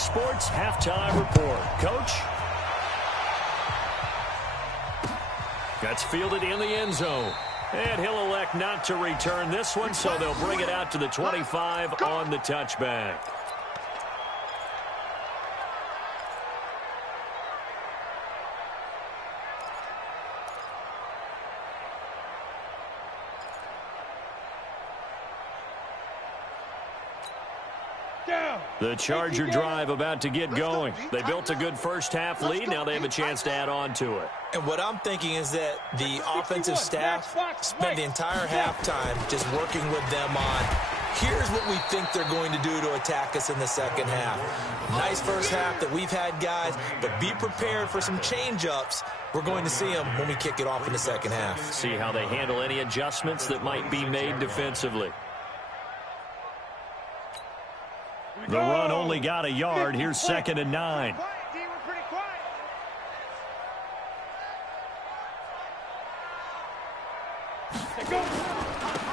Sports Halftime Report. Coach? That's fielded in the end zone. And he'll elect not to return this one, so they'll bring it out to the 25 on the touchback. The Charger drive about to get going. They built a good first-half lead. Now they have a chance to add on to it. And what I'm thinking is that the offensive staff spent the entire halftime just working with them on, here's what we think they're going to do to attack us in the second half. Nice first half that we've had, guys, but be prepared for some change-ups. We're going to see them when we kick it off in the second half. See how they handle any adjustments that might be made defensively. The run only got a yard. Here's 2nd and 9.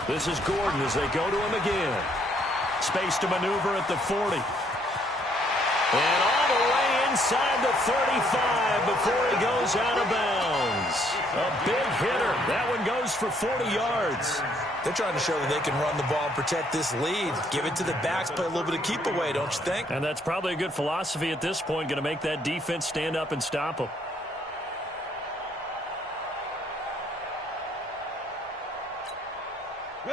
This is Gordon as they go to him again. Space to maneuver at the 40. And all the way inside the 35 before he goes out of bounds. A big hitter. That one goes for 40 yards. They're trying to show that they can run the ball and protect this lead. Give it to the backs, play a little bit of keep away, don't you think? And that's probably a good philosophy at this point, going to make that defense stand up and stop them.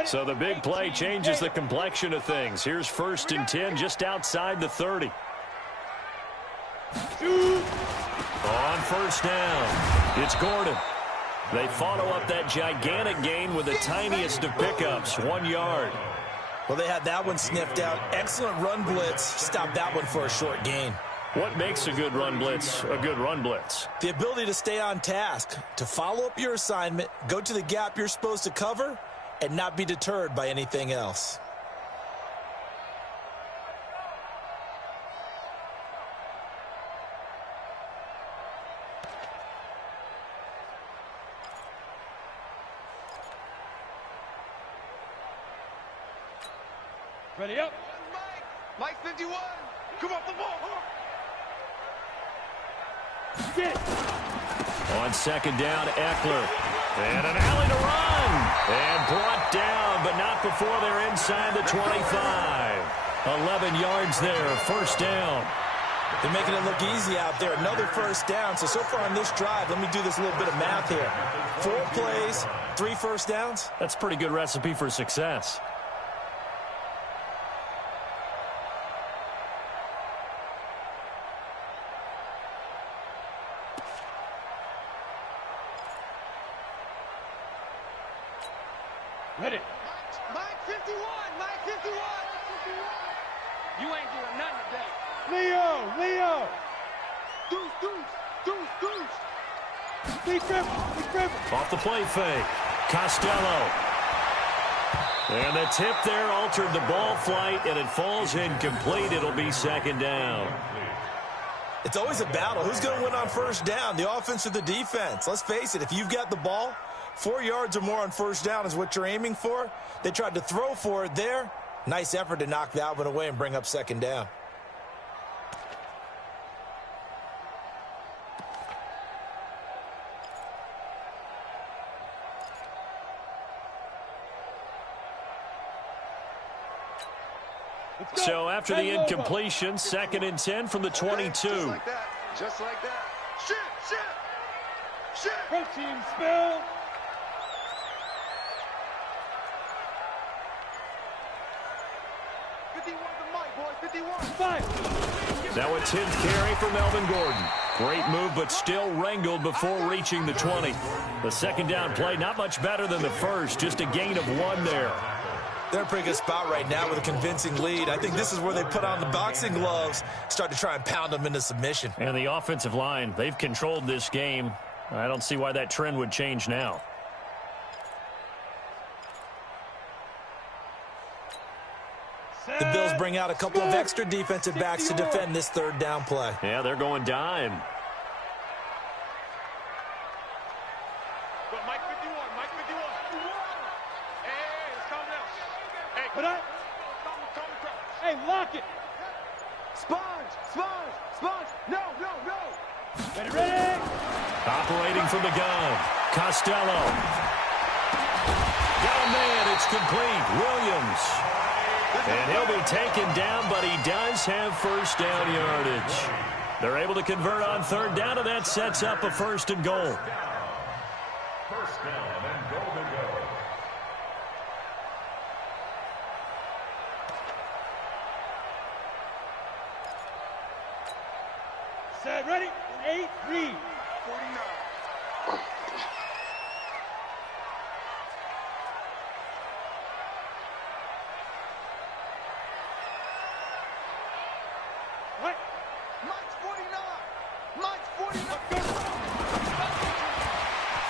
So the big play changes the complexion of things. Here's 1st and 10 just outside the 30. On 1st down, it's Gordon. They follow up that gigantic gain with the tiniest of pickups, 1 yard. Well, they had that one sniffed out. Excellent run blitz. Stop that one for a short gain. What makes a good run blitz a good run blitz? The ability to stay on task, to follow up your assignment, go to the gap you're supposed to cover, and not be deterred by anything else. Ready up. Mike 51. Come off the ball. Get. On 2nd down, Eckler. And an alley to run. And brought down, but not before they're inside the 25. 11 yards there, 1st down. They're making it look easy out there. Another 1st down. So far on this drive, let me do this little bit of math here. 4 plays, 3 1st downs. That's a pretty good recipe for success. Ready. Mike 51. Mike 51. You ain't doing nothing today. Leo. Deuce. Big Trevor. Off the play fake. Costello. And the tip there altered the ball flight, and it falls incomplete. It'll be 2nd down. It's always a battle. Who's going to win on 1st down, the offense or the defense? Let's face it, if you've got the ball, 4 yards or more on 1st down is what you're aiming for. They tried to throw for it there. Nice effort to knock that one away and bring up 2nd down. So after the incompletion, 2nd and 10 from the 22. Just like that. Just like that. Shit. Protein spill. Now a 10th carry for Melvin Gordon. Great move, but still wrangled before reaching the 20. The 2nd down play, not much better than the first, just a gain of 1 there. They're in a pretty good spot right now with a convincing lead. I think this is where they put on the boxing gloves, start to try and pound them into submission. And the offensive line, they've controlled this game. I don't see why that trend would change now. The Bills bring out a couple of extra defensive backs to defend this 3rd down play. Yeah, they're going dime. Mike 51. Hey, let's calm down. Hey, lock it. Spy. Sponge. No. Ready. Operating from the gun. Costello. Got a man. It's complete. Williams. And he'll be taken down, but he does have first down yardage. They're able to convert on third down, and that sets up a first and goal. First down and goal to go. Set, ready, 8, read. 49. What? Mike's 49.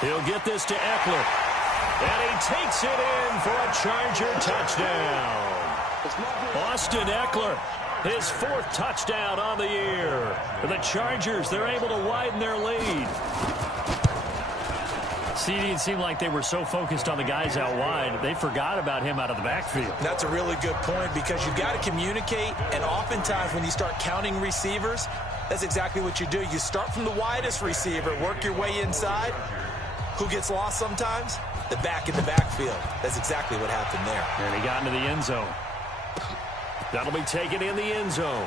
He'll get this to Eckler. And he takes it in for a Charger touchdown. Austin Eckler, his fourth touchdown on the year. The Chargers, they're able to widen their lead. CD, it seemed like they were so focused on the guys out wide, they forgot about him out of the backfield. That's a really good point because you've got to communicate, and oftentimes when you start counting receivers, that's exactly what you do. You start from the widest receiver, work your way inside. Who gets lost sometimes? The back in the backfield. That's exactly what happened there. And he got into the end zone. That'll be taken in the end zone.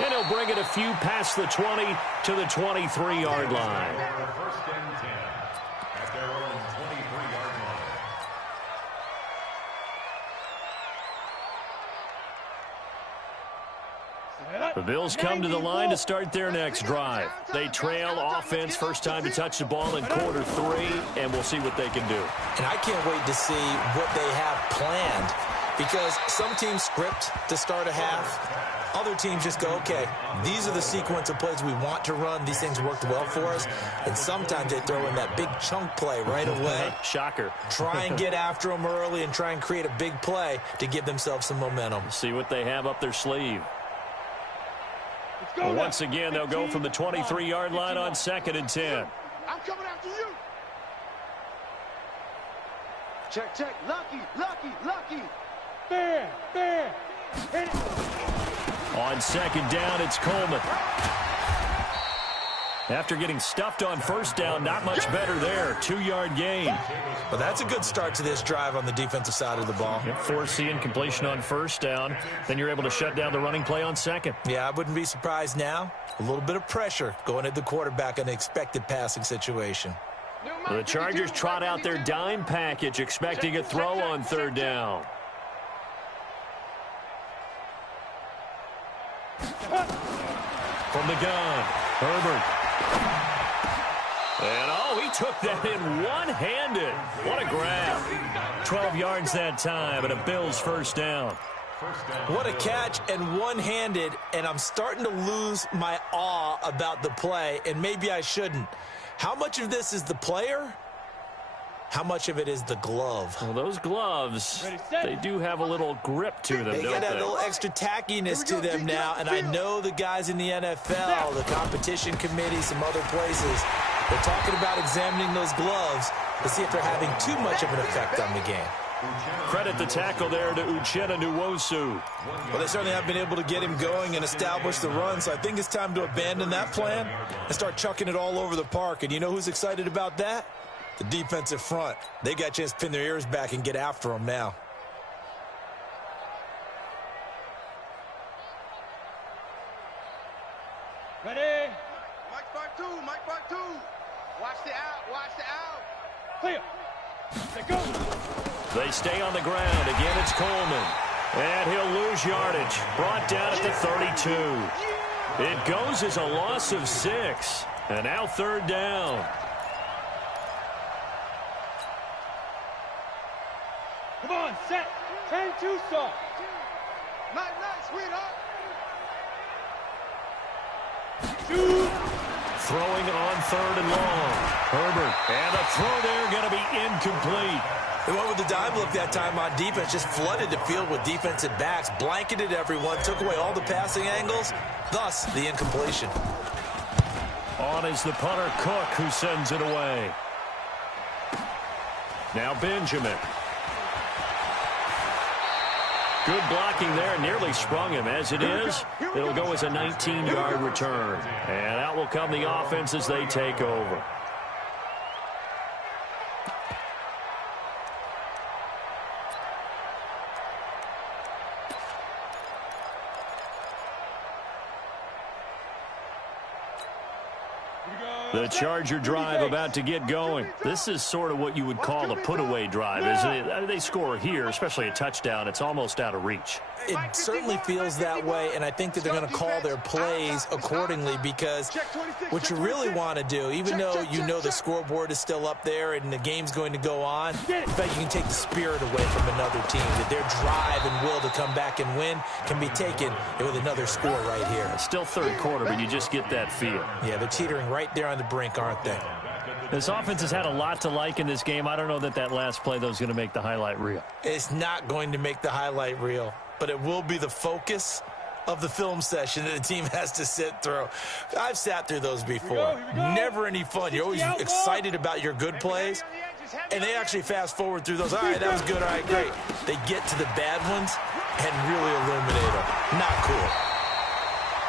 And he'll bring it a few past the 20 to the 23-yard line. First and 10 at their own 23-yard line. The Bills come to the line to start their next drive. They trail offense, first time to touch the ball in quarter 3, and we'll see what they can do. And I can't wait to see what they have planned because some teams script to start a half. Other teams just go, okay, these are the sequence of plays we want to run. These things worked well for us. And sometimes they throw in that big chunk play right away. Shocker. Try and get after them early and try and create a big play to give themselves some momentum. See what they have up their sleeve. Once again, they'll go from the 23-yard line on 2nd and 10. I'm coming after you. Check. Lucky. Bear. Hit it. On 2nd down, it's Coleman. After getting stuffed on first down, not much better there. 2-yard gain. Well, that's a good start to this drive on the defensive side of the ball. Yep, forcing completion on first down. Then you're able to shut down the running play on 2nd. Yeah, I wouldn't be surprised now. A little bit of pressure going at the quarterback in an expected passing situation. The Chargers trot out their dime package, expecting a throw on 3rd down. From the gun, Herbert. And, he took that in one-handed. What a grab. 12 yards that time, and a Bills first down. What a catch and one-handed, and I'm starting to lose my awe about the play, and maybe I shouldn't. How much of this is the player? How much of it is the glove? Well, those gloves, they do have a little grip to them, They don't got they? a little extra tackiness to them now, and I know the guys in the NFL, the competition committee, some other places, they're talking about examining those gloves to see if they're having too much of an effect on the game. Credit the tackle there to Uchenna Nwosu. Well, they certainly have been able to get him going and establish the run, so I think it's time to abandon that plan and start chucking it all over the park. And you know who's excited about that? The defensive front. They got a chance to pin their ears back and get after him now. Ready. Mike part two. Watch the out. Clear. Let go. They stay on the ground. Again, it's Coleman. And he'll lose yardage. Brought down at the 32. It goes as a loss of 6. And now 3rd down. Come on, set. 10-2 start. Nice, sweetheart. Shoot. Throwing on 3rd and long. Herbert. And a throw there going to be incomplete. They went with the dime look that time on defense, just flooded the field with defensive backs, blanketed everyone, took away all the passing angles, thus the incompletion. On is the punter, Cook, who sends it away. Now Benjamin. Good blocking there. Nearly sprung him. As it is, it'll go as a 19-yard return. And out will come the offense as they take over. The Charger drive about to get going. This is sort of what you would call a put-away drive. As they score here, especially a touchdown, it's almost out of reach. It certainly feels that way, and I think that they're going to call their plays accordingly, because what you really want to do, even though you know the scoreboard is still up there and the game's going to go on, in fact, you can take the spirit away from another team, that their drive and will to come back and win can be taken with another score right here. It's still third quarter, but you just get that feel. Yeah, they're teetering right there on the brink, aren't they? This offense has had a lot to like in this game. I don't know that last play, though, is going to make the highlight reel. It's not going to make the highlight reel, but it will be the focus of the film session that the team has to sit through. I've sat through those before. Never any fun. You're always excited about your good plays, and they actually fast forward through those. All right, that was good. All right, great. They get to the bad ones and really illuminate them. Not cool.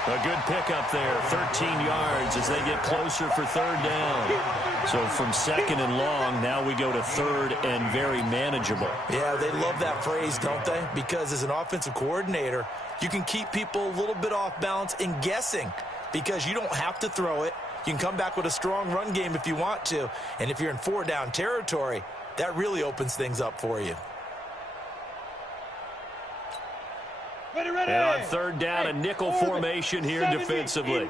A good pickup there, 13 yards as they get closer for third down. So from second and long, now we go to third and very manageable. Yeah, they love that phrase, don't they? Because as an offensive coordinator, you can keep people a little bit off balance and guessing, because you don't have to throw it. You can come back with a strong run game if you want to. And if you're in four-down territory, that really opens things up for you. Ready, ready. And on third down, a nickel formation here defensively.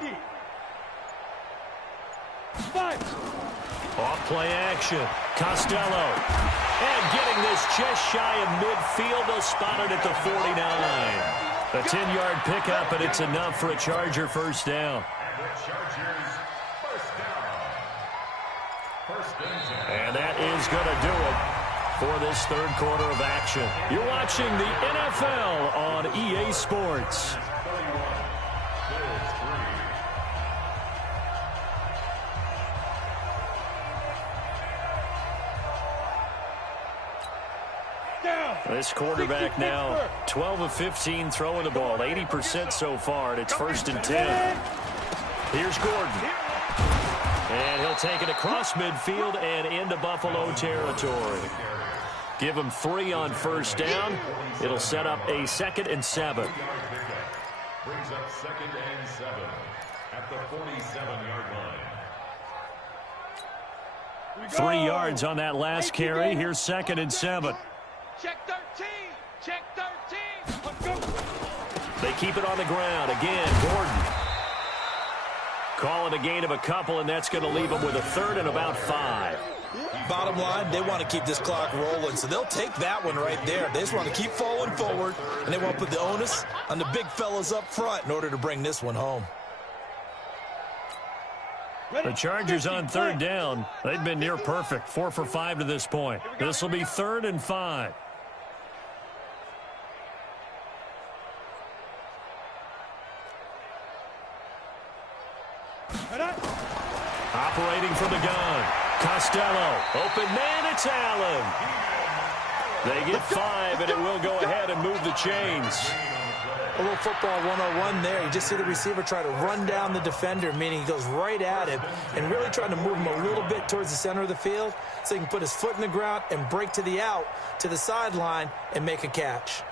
Off play action. Costello. And getting this just shy of midfield. They'll spot it at the 49. A 10-yard pickup, and it's enough for a Charger first down. And that is going to do it for this third quarter of action. You're watching the NFL on EA Sports. This quarterback now 12 of 15 throwing the ball, 80% so far, and it's first and 10. Here's Gordon. And he'll take it across midfield and into Buffalo territory. Give him 3 on first down. It'll set up a 2nd and 7. Brings up 2nd and 7 at the 47-yard line. 3 yards on that last carry. Here's 2nd and 7. Check 13. Check 13. Let's go. They keep it on the ground. Again, Gordon. Calling a gain of a couple, and that's going to leave them with a 3rd and about 5. Bottom line, they want to keep this clock rolling, so they'll take that one right there. They just want to keep falling forward, and they want to put the onus on the big fellas up front in order to bring this one home. The Chargers on third down. They've been near perfect, 4 for 5 to this point. This will be 3rd and 5. Operating from the gun. Costello. Open man, it's Allen. They get 5, and it will go ahead and move the chains. A little football 101 there. You just see the receiver try to run down the defender, meaning he goes right at him and really trying to move him a little bit towards the center of the field so he can put his foot in the ground and break to the out, to the sideline, and make a catch.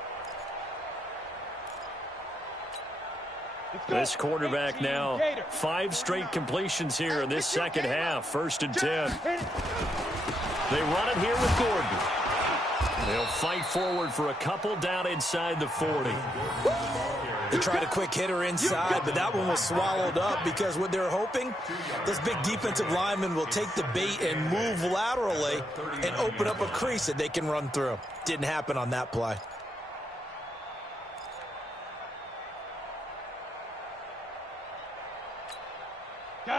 This quarterback now 5 straight completions here in this second half. 1st and 10. They run it here with Gordon. They'll fight forward for a couple down inside the 40. They tried a quick hitter inside, but that one was swallowed up because what they're hoping, this big defensive lineman will take the bait and move laterally and open up a crease that they can run through. Didn't happen on that play.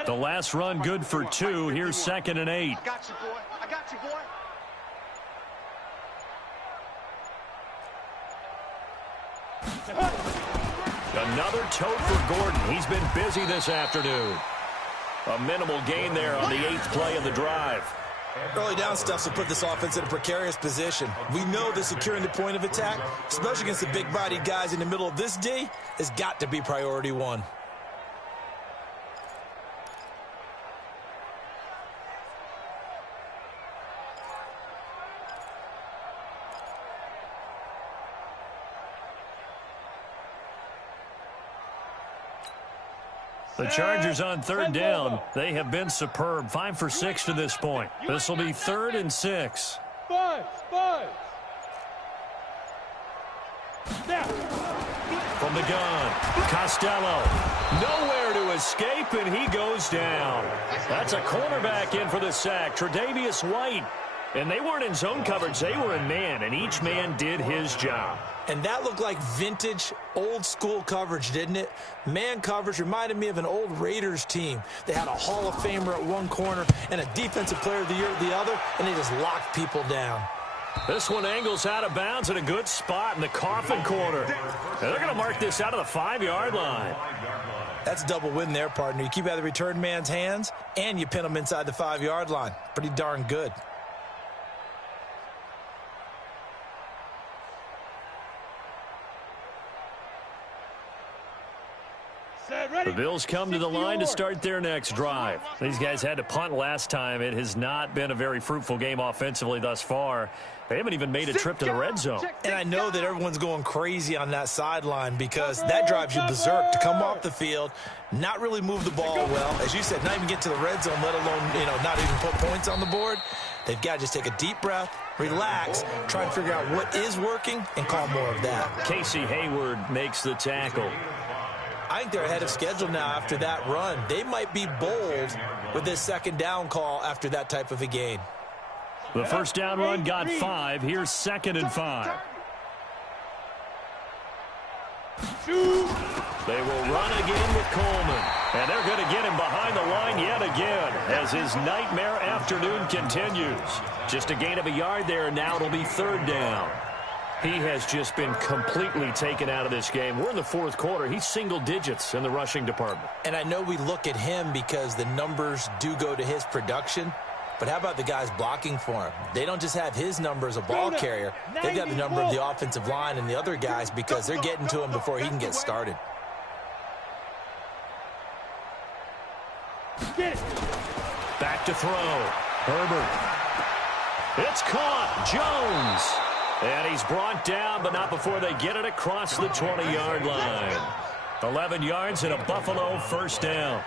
The last run good for 2. Here's 2nd and 8. I got you, boy. I got you, boy. Another tote for Gordon. He's been busy this afternoon. A minimal gain there on the 8th play of the drive. Early down stuff will put this offense in a precarious position. We know that securing the point of attack, especially against the big-bodied guys in the middle of this D, has got to be priority one. The Chargers on third down. They have been superb. 5 for 6 to this point. This will be 3rd and 6. From the gun, Costello. Nowhere to escape, and he goes down. That's a cornerback in for the sack, Tre'Davious White. And they weren't in zone coverage. They were in man, and each man did his job. And that looked like vintage, old-school coverage, didn't it? Man coverage reminded me of an old Raiders team. They had a Hall of Famer at one corner and a Defensive Player of the Year at the other, and they just locked people down. This one angles out of bounds at a good spot in the coffin corner. And they're going to mark this out of the 5-yard line. That's a double win there, partner. You keep out of the return man's hands, and you pin him inside the 5-yard line. Pretty darn good. The Bills come to the line to start their next drive. These guys had to punt last time. It has not been a very fruitful game offensively thus far. They haven't even made a trip to the red zone. And I know that everyone's going crazy on that sideline because that drives you berserk to come off the field, not really move the ball well. As you said, not even get to the red zone, let alone, not even put points on the board. They've got to just take a deep breath, relax, try and figure out what is working, and call more of that. Casey Hayward makes the tackle. I think they're ahead of schedule now after that run. They might be bold with this second down call after that type of a gain. The first down run got 5. Here's 2nd and 5. They will run again with Coleman. And they're going to get him behind the line yet again as his nightmare afternoon continues. Just a gain of a yard there. Now it'll be 3rd down. He has just been completely taken out of this game. We're in the 4th quarter. He's single digits in the rushing department. And I know we look at him because the numbers do go to his production. But how about the guys blocking for him? They don't just have his number as a ball carrier. They've got the number of the offensive line and the other guys because they're getting to him before he can get started. Back to throw. Herbert. It's caught. Jones. And he's brought down, but not before they get it across the 20-yard line. 11 yards and a Buffalo first down.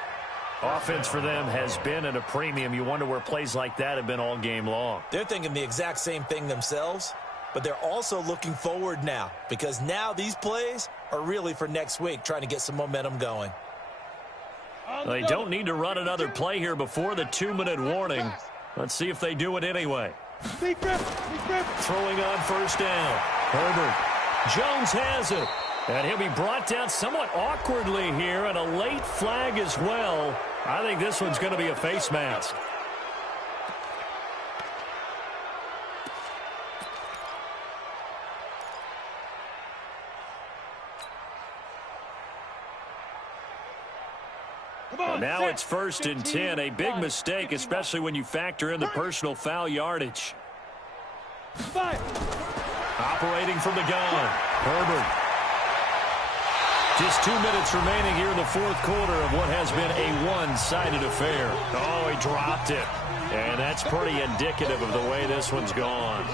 Offense for them has been at a premium. You wonder where plays like that have been all game long. They're thinking the exact same thing themselves, but they're also looking forward now because now these plays are really for next week, trying to get some momentum going. They don't need to run another play here before the 2-minute warning. Let's see if they do it anyway. Throwing on first down. Herbert. Jones has it. And he'll be brought down somewhat awkwardly here, and a late flag as well. I think this one's going to be a face mask. Now it's 1st and 10. A big mistake, especially when you factor in the personal foul yardage. Operating from the gun. Herbert. Just 2 minutes remaining here in the 4th quarter of what has been a one-sided affair. Oh, he dropped it. And that's pretty indicative of the way this one's gone.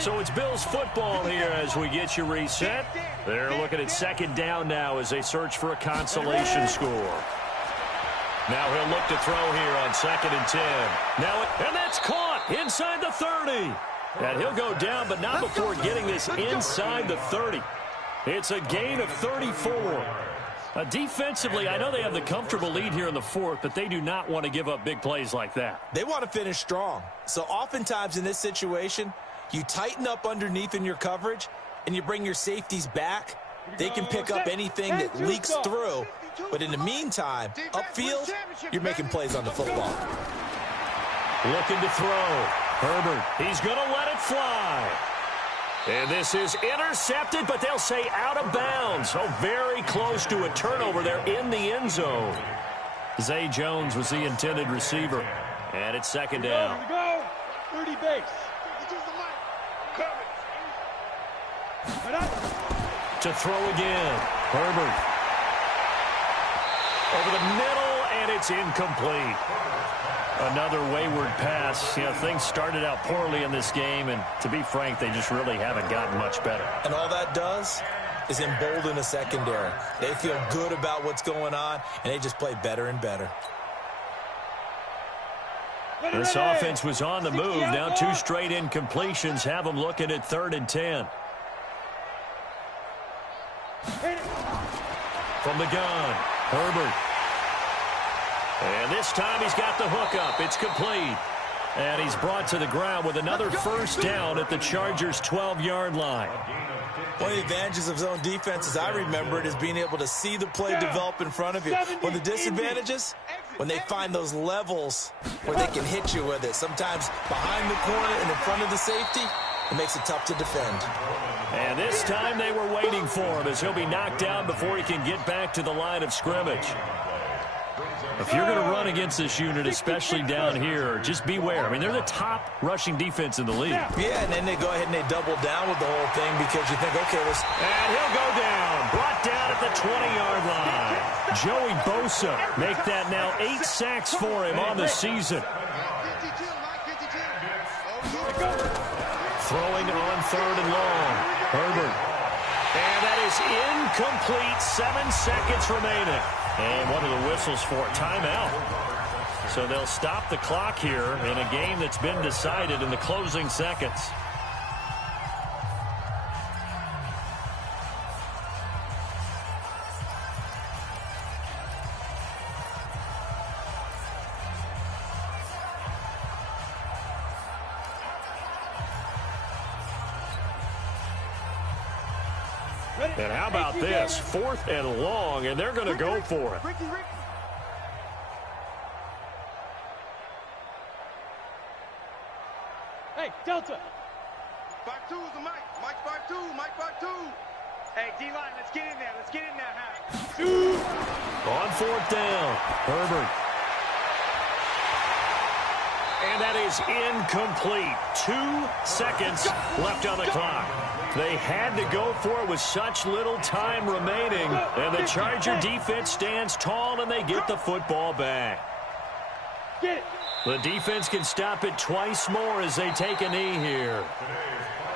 So it's Bills football here as we get you reset. They're looking at 2nd down now as they search for a consolation score. Now he'll look to throw here on 2nd and 10. And that's caught inside the 30. And he'll go down, but not before getting this inside the 30. It's a gain of 34. Defensively, I know they have the comfortable lead here in the 4th, but they do not want to give up big plays like that. They want to finish strong. So oftentimes in this situation, you tighten up underneath in your coverage, and you bring your safeties back. They can pick up anything that leaks through. But in the meantime, upfield, you're making plays on the football. Looking to throw. Herbert, he's going to let it fly. And this is intercepted, but they'll say out of bounds. So very close to a turnover there in the end zone. Zay Jones was the intended receiver. And it's second down. Here we go. 30 base. To throw again. Herbert. Over the middle, and it's incomplete. Another wayward pass. You know, things started out poorly in this game, and to be frank, they just really haven't gotten much better. And all that does is embolden the secondary. They feel good about what's going on, and they just play better and better. This offense was on the move. Now 2 straight incompletions have them looking at 3rd and 10. From the gun, Herbert. And this time he's got the hook up. It's complete. And he's brought to the ground with another first down at the Chargers' 12-yard line. One of the advantages of zone defense, as I remember it, is being able to see the play develop in front of you. One of the disadvantages, when they find those levels where they can hit you with it, sometimes behind the corner and in front of the safety, it makes it tough to defend. And this time they were waiting for him as he'll be knocked down before he can get back to the line of scrimmage. If you're going to run against this unit, especially down here, just beware. I mean, they're the top rushing defense in the league. Yeah, and then they go ahead and they double down with the whole thing because you think, okay, let's... And he'll go down. Brought down at the 20-yard line. Joey Bosa make that now 8 sacks for him on the season. Throwing on 3rd and long. Herbert. And that is incomplete. 7 seconds remaining. And one of the whistles for a timeout. So they'll stop the clock here in a game that's been decided in the closing seconds. And how about this? 4th and long, and they're going to go for it. Hey, Delta. 5-2 is the Mike. Mike 5-2. Mike 5-2. Hey, D-line, let's get in there. Let's get in there, Harry. On 4th down, Herbert. And that is incomplete. 2 seconds left on the clock. They had to go for it with such little time remaining. And the Charger defense stands tall, and they get the football back. The defense can stop it twice more as they take a knee here.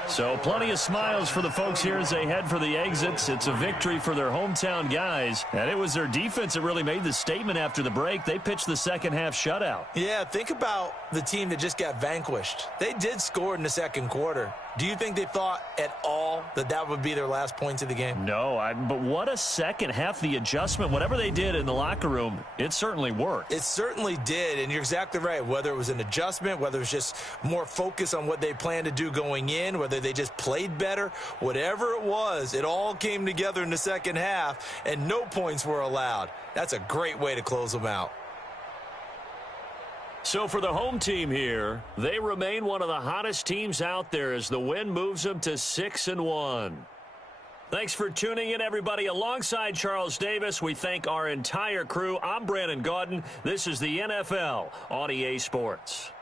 So plenty of smiles for the folks here as they head for the exits. It's a victory for their hometown guys. And it was their defense that really made the statement after the break. They pitched the second half shutout. Yeah, think about the team that just got vanquished. They did score in the second quarter. Do you think they thought at all that that would be their last points of the game? No, but what a second half. The adjustment, whatever they did in the locker room, it certainly worked. It certainly did, and you're exactly right. Whether it was an adjustment, whether it was just more focus on what they planned to do going in, whether they just played better, whatever it was, it all came together in the second half, and no points were allowed. That's a great way to close them out. So for the home team here, they remain one of the hottest teams out there as the win moves them to 6-1. Thanks for tuning in, everybody. Alongside Charles Davis, we thank our entire crew. I'm Brandon Gaudin. This is the NFL on EA Sports.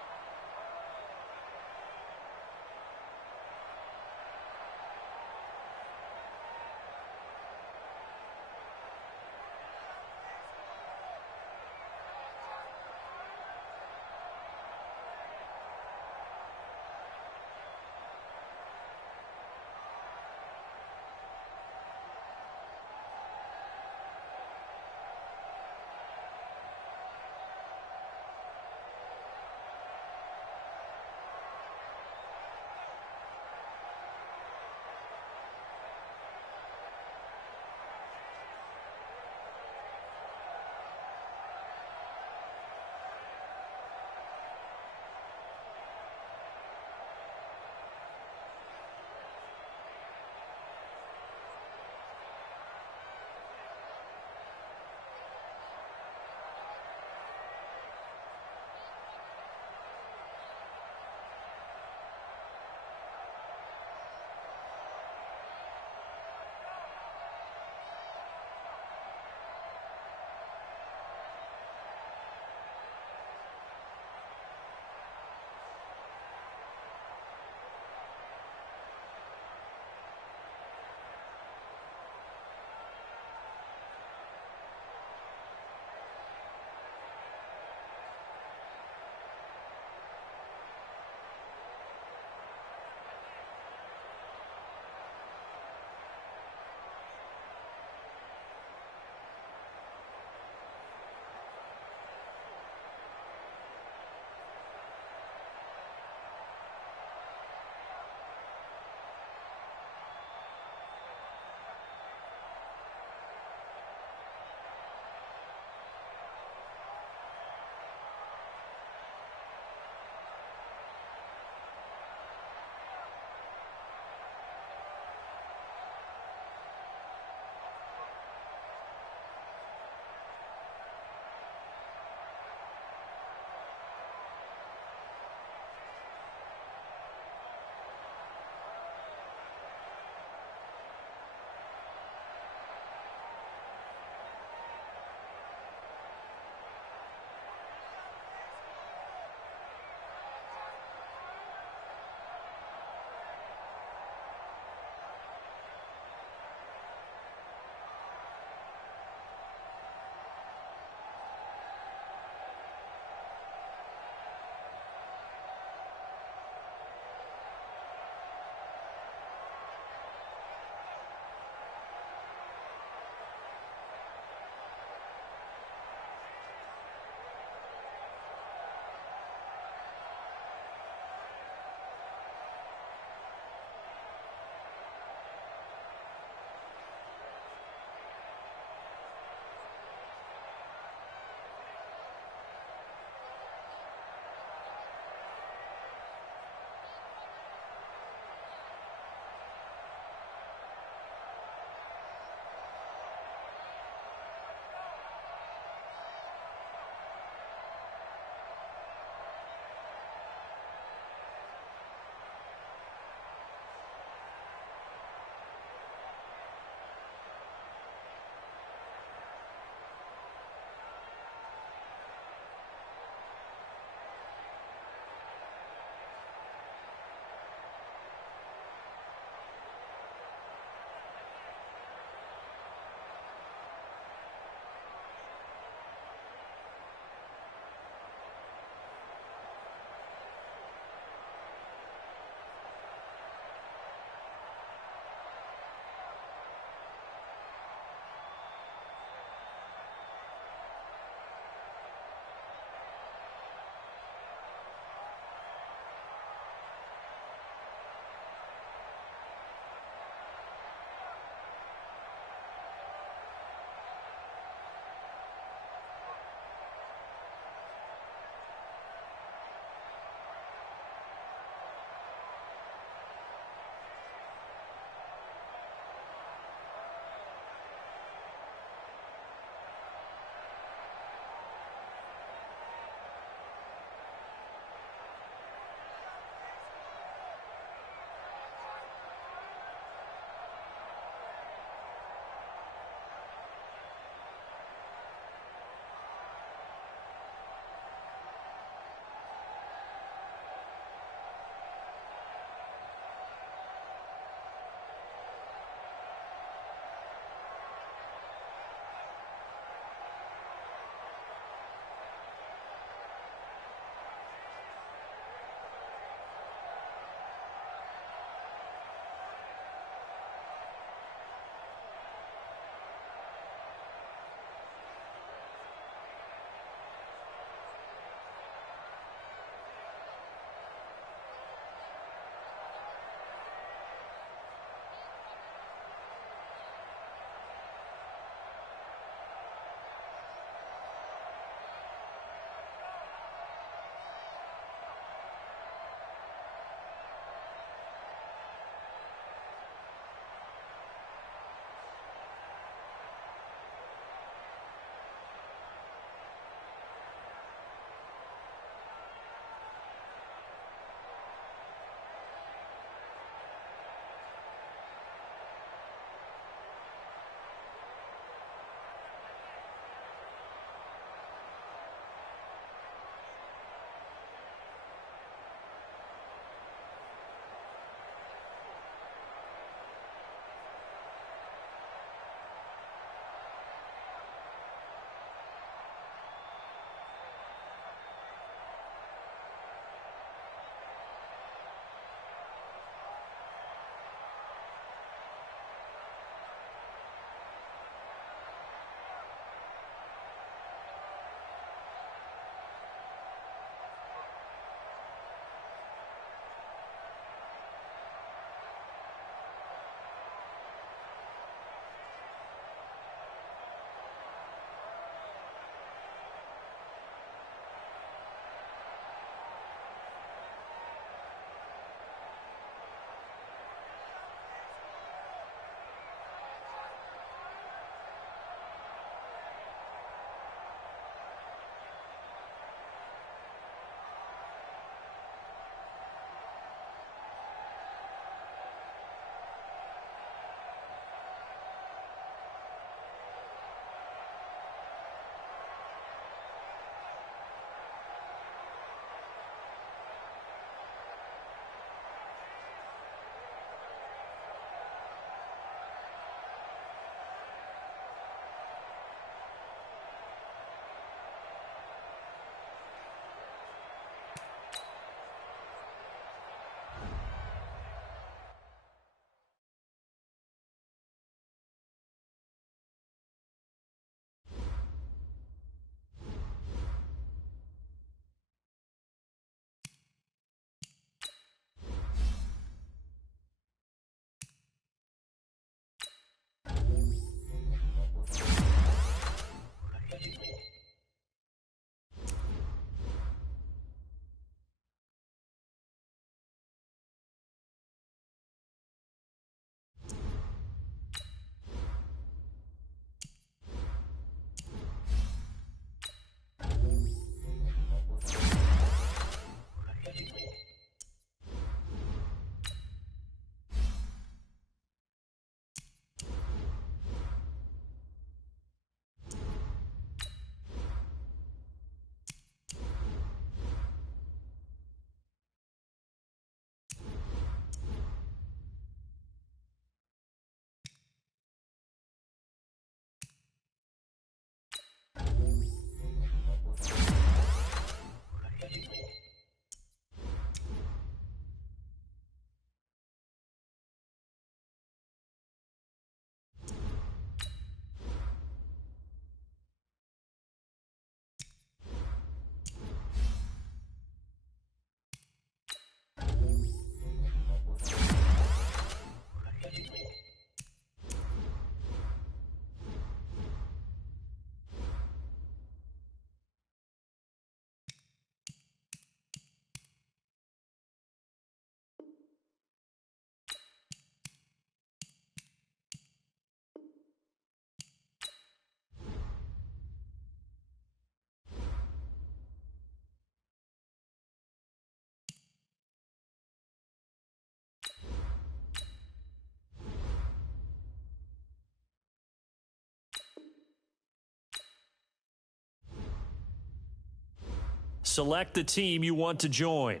select the team you want to join.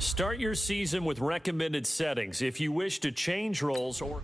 Start your season with recommended settings. If you wish to change roles or